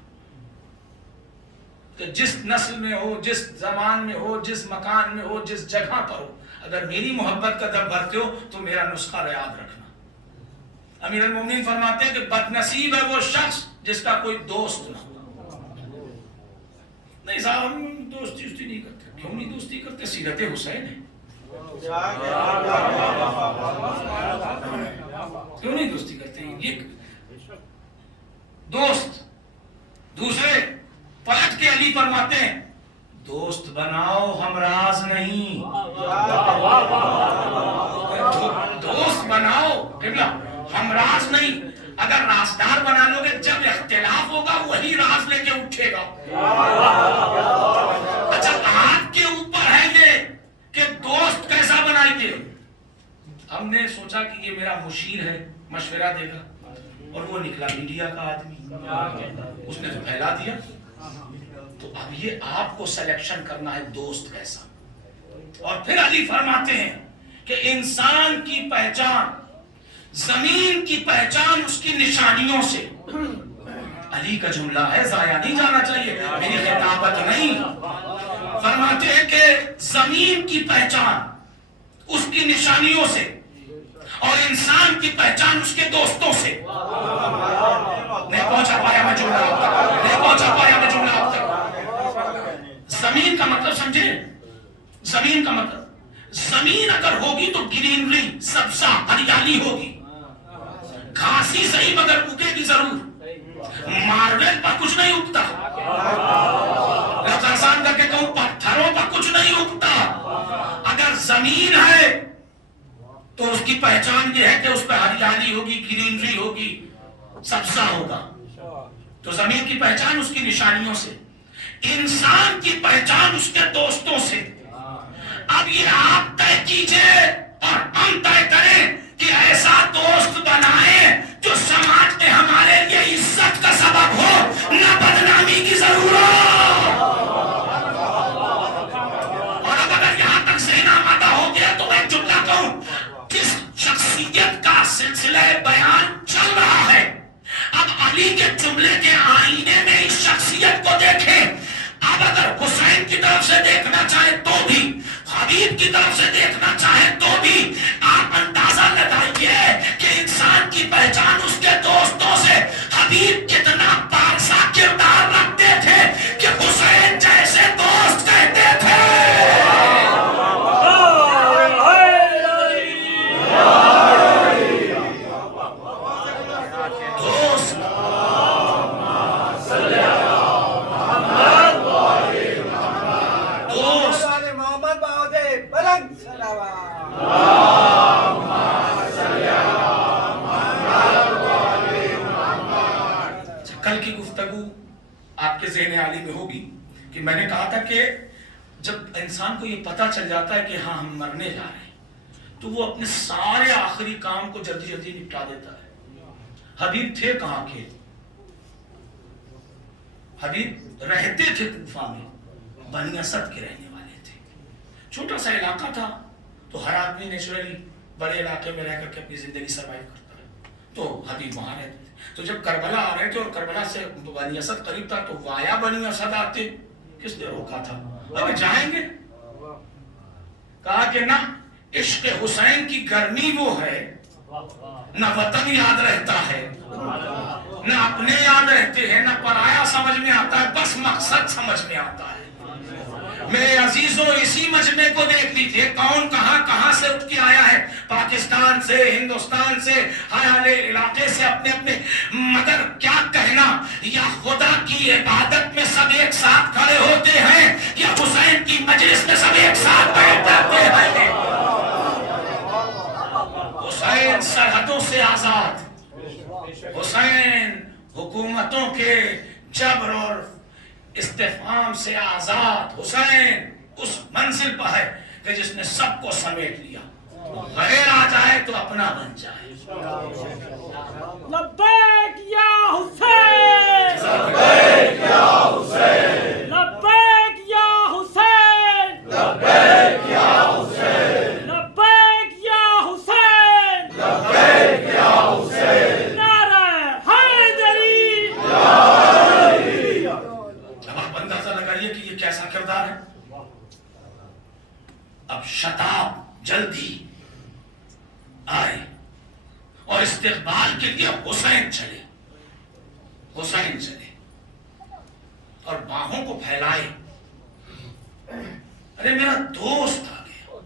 کہ جس نسل میں ہو، جس زمان میں ہو، جس مکان میں ہو، جس جگہ پر ہو، اگر میری محبت کا دم بھرتے ہو تو میرا نسخہ یاد رکھنا. امیر المومنین فرماتے ہیں کہ بد نصیب ہے وہ شخص جس کا کوئی دوست نہ ہو. نہیں صاحب ہم دوستی نہیں کرتے. کیوں نہیں دوستی کرتے؟ سیرت حسین ہے. کیوں نہیں دوستی کرتے؟ یہ دوست. دوسرے پلٹ کے علی فرماتے ہیں دوست بناؤ ہمراز نہیں. دوست بناؤ قبلہ ہمراز نہیں. اگر رازدار بنا لو گے جب اختلاف ہوگا وہی راز لے کے اٹھے گا. اچھا آپ کے اوپر ہے یہ کہ دوست کیسا بنائیں گے. ہم نے سوچا کہ یہ میرا مشیر ہے، مشورہ دے گا، اور وہ نکلا میڈیا کا آدمی، اس نے تو پھیلا دیا. تو اب یہ آپ کو سلیکشن کرنا ہے دوست کیسا. اور پھر علی فرماتے ہیں کہ انسان کی پہچان، زمین کی پہچان اس کی نشانیوں سے. علی کا جملہ ہے، ضائع نہیں جانا چاہیے، میری خطابت نہیں. فرماتے ہیں کہ زمین کی پہچان اس کی نشانیوں سے اور انسان کی پہچان اس کے دوستوں سے. نہیں پہنچا پایا میں جملہ اب تک، نہیں پہنچا پایا میں جملہ اب تک. زمین کا مطلب سمجھے؟ زمین کا مطلب، زمین اگر ہوگی تو گرینری، سبزہ، ہریالی ہوگی. گھاسی صحیح مگر اگے گی ضرور. ماربل پر کچھ نہیں اگتا. لفظ آسان کر کے کہوں پتھروں پر کچھ نہیں اگتا. اگر زمین ہے تو اس کی پہچان یہ ہے کہ اس پہ ہریالی ہوگی، گرینری ہوگی، سبزہ ہوگا. تو زمین کی پہچان اس کی نشانیوں سے، انسان کی پہچان اس کے دوستوں سے. اب یہ آپ طے کیجئے اور ہم طے کریں کہ ایسا دوست بنائیں جو سماج میں ہمارے لیے عزت کا سبب ہو، نہ بدنامی کی ضرورت. اور اب اگر یہاں تک ذہن آمادہ ہو گیا تو میں جملہ کہوں، جس شخصیت کا سلسلہ بیان چل رہا ہے، اب علی کے جملے کے آئینے میں اس شخصیت کو دیکھیں. اب اگر حسین کی طرف سے دیکھنا چاہے تو بھی، حبیب کی طرف سے دیکھنا چاہے تو بھی، آپ اندازہ لگائیے کہ انسان کی پہچان اس کے دوستوں سے. حبیب کتنا پارسا کردار رکھتے تھے کہ حسین جیسے دوست کہتے تھے. کل کی گفتگو آپ کے ذہن عالی میں ہوگی کہ میں نے کہا تھا کہ جب انسان کو یہ پتہ چل جاتا ہے کہ ہاں ہم مرنے جا رہے ہیں تو وہ اپنے سارے آخری کام کو جلدی جلدی نپٹا دیتا ہے. حبیب تھے کہاں کے؟ حبیب رہتے تھے کوفہ میں، بنی اسد کے رہنے والے تھے. چھوٹا سا علاقہ تھا تو ہر آدمی نیچرلی بڑے علاقے میں رہ کر کے اپنی زندگی سروائیو کرتا ہے. تو حبیب وہاں رہتے تھے. تو جب کربلا آ رہے تھے اور کربلا سے بنی اسد قریب تھا تو وایا بنی اسد آتے. کس نے روکا تھا؟ اب جائیں گے. کہا کہ نہ، عشق حسین کی گرمی وہ ہے، نہ وطن یاد رہتا ہے، نہ اپنے یاد رہتے ہیں، نہ پرایا سمجھ میں آتا ہے، بس مقصد سمجھ میں آتا ہے. میرے عزیزوں اسی مجمع کو دیکھ لیجئے، کون کہاں کہاں سے اٹھ کے آیا ہے. پاکستان سے، ہندوستان سے، ہر علاقے سے اپنے اپنے، مگر کیا کہنا، یا خدا کی عبادت میں سب ایک ساتھ کھڑے ہوتے ہیں یا حسین کی مجلس میں سب ایک ساتھ بیٹھ جاتے ہیں؟ حسین سرحدوں سے آزاد، حسین حکومتوں کے جبر اور استفہام سے آزاد، حسین اس منزل پر ہے کہ جس نے سب کو سمیٹ لیا، غیر آ جائے تو اپنا بن جائے۔ لبیک یا حسین، لبیک یا حسین، لبیک یا حسین، لبیک یا حسین، لبیک یا حسین، لبیک یا حسین، نعرہ حیدری۔ اب آپ اندازہ لگائیے کہ یہ کیسا کردار ہے۔ اب شتاب جلدی آئے اور استقبال کے لیے حسین چلے، حسین چلے اور باہوں کو پھیلائے، ارے میرا دوست آ گیا،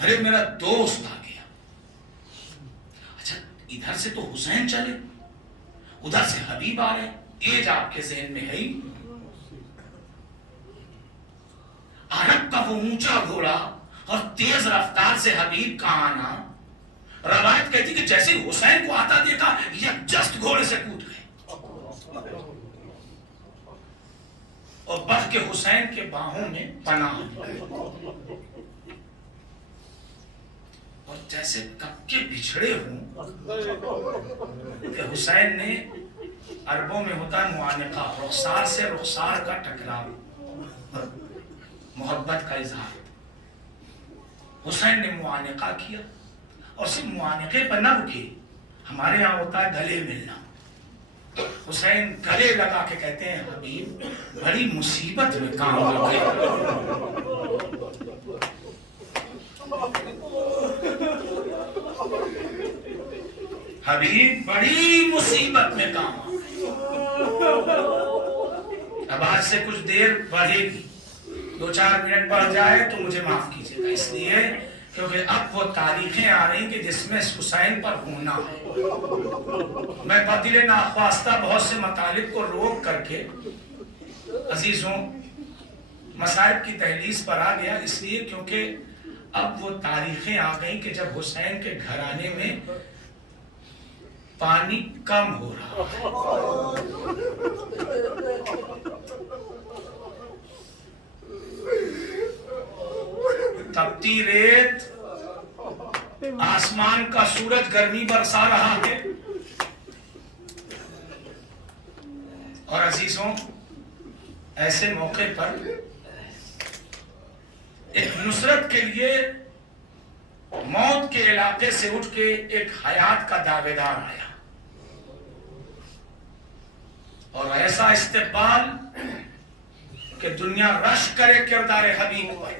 ارے میرا دوست آ گیا۔ اچھا ادھر سے تو حسین چلے، ادھر سے حبیب آ رہے، ایج آپ کے ذہن میں ہے ہی، عرب کا وہ اونچا گھوڑا اور تیز رفتار سے حبیب کا آنا، روایت کہتی کہ جیسے حسین کو آتا دیکھا یک جست گھوڑے سے کود گئے اور بڑھ کے حسین کے باہوں میں پناہ لے، اور جیسے کب کے بچھڑے ہوں کہ حسین نے، عربوں میں ہوتا ہے معانقہ، رخسار سے رخسار کا ٹکراو، محبت کا اظہار، حسین نے معانقہ کیا، اور صرف معانقے پر نہ رکے، ہمارے ہاں ہوتا ہے گلے ملنا، حسین گلے لگا کے کہتے ہیں حبیب بڑی مصیبت میں کام ہو گئے، حبیب بڑی مصیبت میں کام ہو گئے۔ اب آج سے کچھ دیر بڑھے گی، 2-4 منٹ بڑھ جائے تو مجھے معاف کیجیے گا، اس لیے کیونکہ اب وہ تاریخیں آ رہی کہ جس میں حسین پر ہونا ہے۔ میں بدل ناخواستہ بہت سے مطالب کو روک کر کے عزیزوں مصائب کی دہلیز پر آ گیا، اس لیے کیونکہ اب وہ تاریخیں آ گئیں کہ جب حسین کے گھرانے میں پانی کم ہو رہا ہے، تپتی ریت، آسمان کا سورج گرمی برسا رہا ہے، اور عزیزوں ایسے موقع پر ایک نصرت کے لیے موت کے علاقے سے اٹھ کے ایک حیات کا دعوے دار آیا، اور ایسا استقبال کہ دنیا رش کرے کردار حبیب پر۔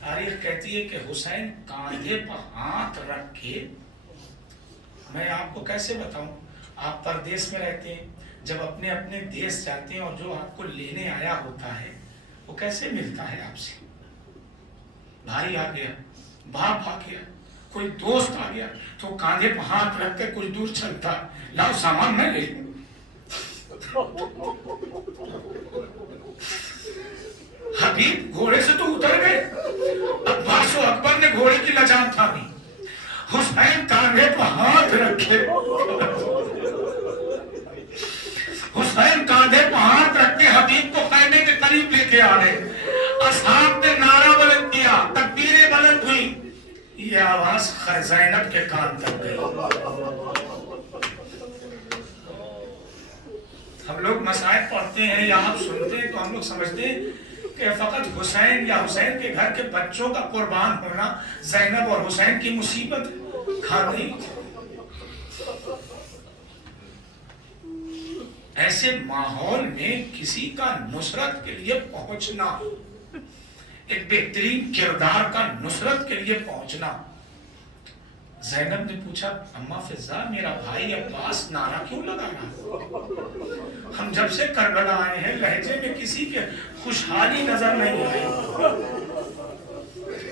تاریخ کہتی ہے کہ حسین کاندھے پر ہاتھ رکھ کے، میں آپ کو کیسے بتاؤں، آپ پردیس میں رہتے ہیں، جب اپنے اپنے دیس جاتے ہیں اور جو آپ کو لینے آیا ہوتا ہے وہ کیسے ملتا ہے آپ سے، بھائی آ گیا، باپ آ گیا، کوئی دوست آ گیا تو کاندھے پر ہاتھ رکھ کے کچھ دور چلتا، لاؤ سامان میں لے۔ حبیب گھوڑے سے تو اتر گئے، عباس و اکبر نے گھوڑے کی لجام تھامی، حسین کاندھے پر ہاتھ رکھے، حسین کاندھے پر ہاتھ رکھ کے حبیب کو خیمے کے قریب لے کے آ رہے، اصحاب نے نعرہ بلند کیا، تکبیریں بلند ہوئی، یہ آواز زینب کے کان تک گئی۔ ہم لوگ مصائب پڑھتے ہیں یا آپ سنتے ہیں تو ہم لوگ سمجھتے ہیں کہ فقط حسین یا حسین کے گھر کے بچوں کا قربان ہونا زینب اور حسین کی مصیبت ہے، نہیں۔ ایسے ماحول میں کسی کا نصرت کے لیے پہنچنا، ایک بہترین کردار کا نصرت کے لیے پہنچنا۔ زینب نے پوچھا اماں فضا میرا بھائی عباس نعرہ کیوں لگانا؟ ہم جب سے کربلا آئے ہیں لہجے میں کسی کے خوشحالی نظر نہیں آئی،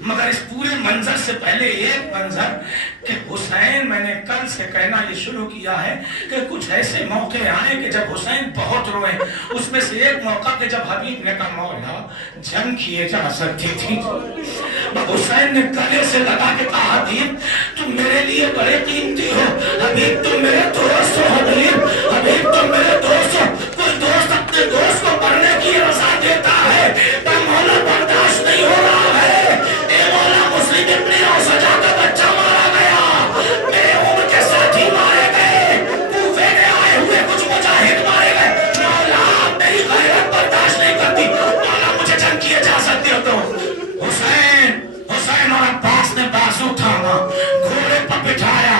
مگر اس پورے منظر سے پہلے ایک منظر کہ حسین، میں نے کل سے کہنا یہ شروع کیا ہے کہ کچھ ایسے موقع آئے کہ جب حسین بہت روئے. اس میں سے ایک موقع کہ جب حبیب نے کہا مولا جنگ کیے جا سکتی تھی. حسین نے گلے سے لگا کے کہا حبیب تم میرے لیے بڑے قیمتی ہو، حبیب تم میرے دوست ہو، حبیب تم میرے دوست ہو. کوئی دوست اپنے دوست کو مرنے کی رضا دیتا ہے پر مولا برداشت نہیں ہو رہا ہے. اے مولا مسلم ابن سجا کا بچہ مارا گیا، میرے عمر کے ساتھی مارے گئے، کوفے میں آئے ہوئے کچھ مجاہد مارے گئے. مولا میری غیرت برداشت نہیں کرتی، مولا مجھے جنگ کیے جا سکتی ہو تو. حسین اور عباس نے بازو تھاما، گھوڑے پر بٹھایا،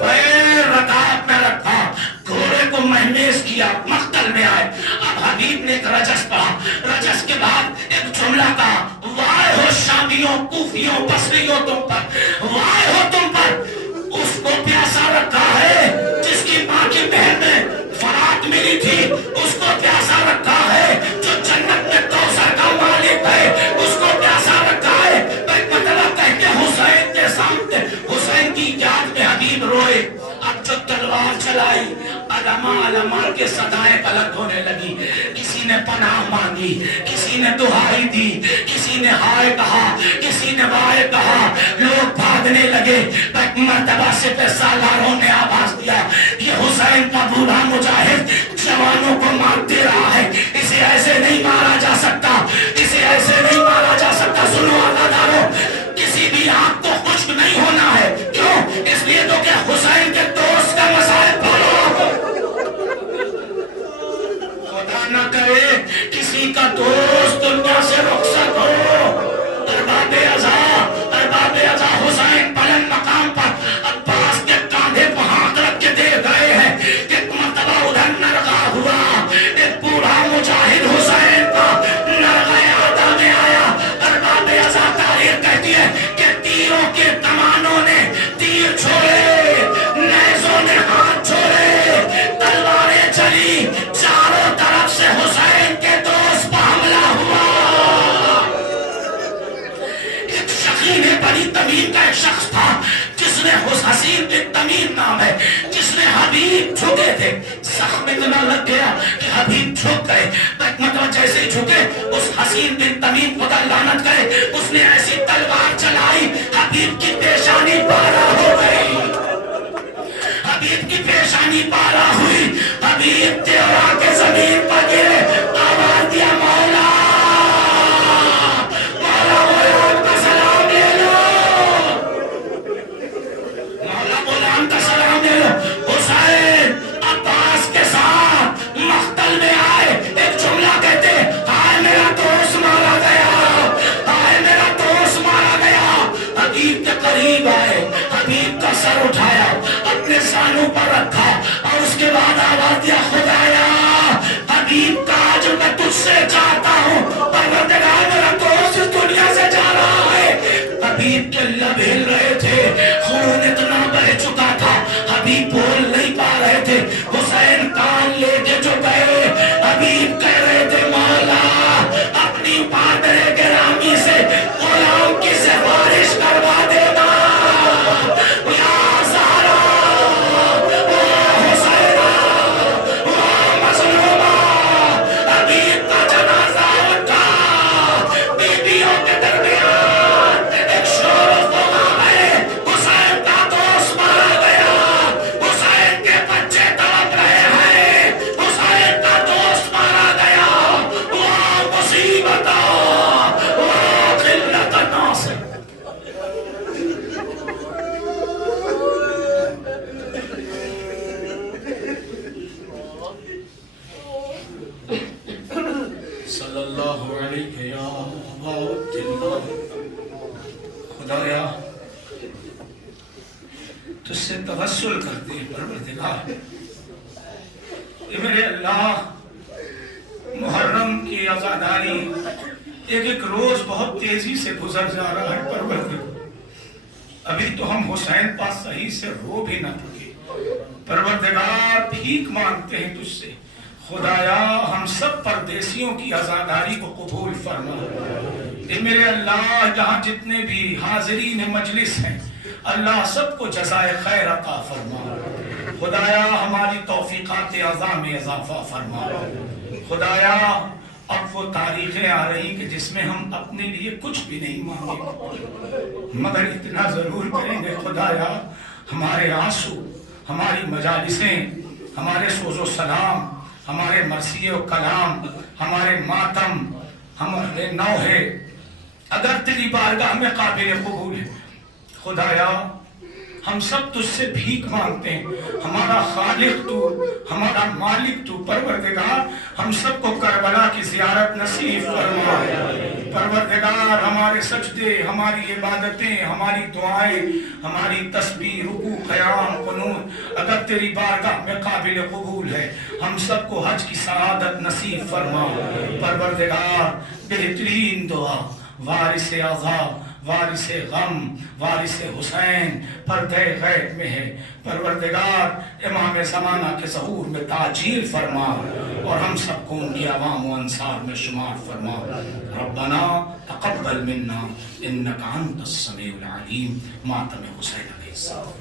پیر رکعت میں رکھا، گھوڑے کو مہمیز کیا، مقتل میں آئے. اب حبیب نے ایک رجس پڑھا، رجس کے بعد ایک جملہ کہا وائے ہو شامیوں، کوفیوں، بصریوں تم پر، وائے ہو تم پر. اس کو پیاسا رکھا ہے جس کی ماں کی بہن میں فرات ملی تھی، اس کو پیاسا رکھا ہے جو جنت میں کوثر کا مالک ہے، اس کو پیاسا رکھا ہے. مطلب کہہ کے حسین کے سامنے، حسین کی یاد میں حبیب روئے. اب جو تلوار چلائی علما کے صدائیں پلک ہونے لگی. کسی نے پناہ مانگی، کسی نے دہائی دی، کسی نے ہائے کہا، کسی نے وائے کہا. لوگ بھاگنے لگے. ایک مرتبہ سے سالاروں نے آواز دیا یہ حسین کا بوڑھا مجاہد جوانوں کو مار دے رہا ہے، اسے ایسے نہیں مارا جا سکتا، اسے ایسے نہیں مارا جا سکتا. سنو عزادارو، کسی بھی آنکھ کو خشک نہیں ہونا ہے. کیوں؟ اس لیے تو کہ حسین کے دوست کا مسائل بولو. خدا نہ کرے کسی کا دوست دنیا سے رخصت ہو. ارباب ازا حسین بلند مقام پر عباس کے کاندھے کو ہاتھ رکھ کے دے گئے ہیں. ایک مرتبہ ادھر نرغہ ہوا، ایک بوڑھا مجاہد حسین کا نرغہ آدھا میں آیا. ارباب ازا تاریخ کہتی ہے کہ تیروں کے کمانوں نے تیر چھوڑے، نیزوں نے ہاتھ چھوڑے، تلواریں چلی، چاروں طرف سے حسین کے دوست پر حملہ ہوا. ایک شقین بنی تمیم کا ایک شخص تھا جس نے حسین بن تمیم نام ہے، جس نے حبیب جھکے تھے. زخم اتنا لگ گیا کہ حبیب جھک گئے. مطلب جیسے ہی جھکے اس حسین بن تمیم خدا لعنت کرے، اس نے ایسی تلوار چلائی حبیب کی پیشانی پارا ہو گئی. حبیب کی پیشانی پارا ہوئی، حبیب تیورا کے زمین پر گرے. آواز دیا مولا مولا غلام کا سلام لے لو، مولا غلام کا سلام لے لو. حسین عباس کے ساتھ مقتل میں آئے، ایک جملہ کہتے ہائے میرا دوست مارا گیا، ہائے میرا دوست مارا گیا. حبیب کے قریب آئے، حبیب کا سر اٹھایا، اپنے سانوں پر رکھا اور اس کے بعد آواز دیا خدایا حبیب کا جو میں تجھ سے چاہتا ہوں، پروردگار میرا دوست اس دنیا سے جا رہا ہے. حبیب کے لب ہل رہے تھے، خون اتنا بہ چکا تھا، حبیب بول نہیں پا رہے تھے. حسین کان لے کے جو گئے، حبیب کہہ رہے تھے مولا اپنی پادر گرامی سے غلام کی سفارش کروا دینا. یا زہرا، یا حسینہ، یا مظلومہ. حبیب کا جنازہ اٹھا، بیویوں کے درمیان ایک شور و غم ہے. حسین کا دوست مارا گیا، حسین کے بچے تڑپ رہے ہیں، حسین کا دوست مارا گیا. وہ مصیبت، وہ قلت ناصر. صلی اللہ علیہ یا عباد اللہ. خدایا تجھ سے توسل کرتے ہیں پروردگار، اے میرے اللہ محرم کی عزاداری ایک ایک روز بہت تیزی سے گزر جا رہا ہے پروردگار. ابھی تو ہم حسین پاس صحیح سے رو بھی نہ پکے. پروردگار بھیک مانگتے ہیں تجھ سے خدایا ہم سب پردیسیوں کی عزاداری کو قبول فرما. اے میرے اللہ جہاں جتنے بھی حاضرین مجلس ہیں اللہ سب کو جزائے خیر عطا فرما. خدایا ہماری توفیقات اعضاء میں اضافہ فرما. خدایا اب وہ تاریخیں آ رہی کہ جس میں ہم اپنے لیے کچھ بھی نہیں مانگے مگر اتنا ضرور کریں گے خدایا ہمارے آنسو، ہماری مجالسیں، ہمارے سوز و سلام، ہمارے مرثیے و کلام، ہمارے ماتم، ہمارے نوحے اگر تیری بارگاہ میں قابل قبول ہے خدایا ہم سب تجھ سے بھیک مانگتے ہیں. ہمارا خالق تو، ہمارا مالک تو، پروردگار ہم سب کو کربلا کی زیارت نصیب فرما. پروردگار ہمارے سجدے، ہماری عبادتیں، ہماری دعائیں، ہماری تسبیح، رکوع، قیام، قنوت اگر تیری بارگاہ میں قابل قبول ہے ہم سب کو حج کی سعادت نصیب فرما. پروردگار بہترین دعا وارث اعضاء، وارث غم، وارث حسین پردہ غیب میں ہے. پروردگار امام زمانہ کے ظہور میں تاجیل فرما اور ہم سب کو ان کی عوام و انصار میں شمار فرما. ربنا تقبل منا انک انت السمیع العلیم. ماتم حسین علیہ السلام.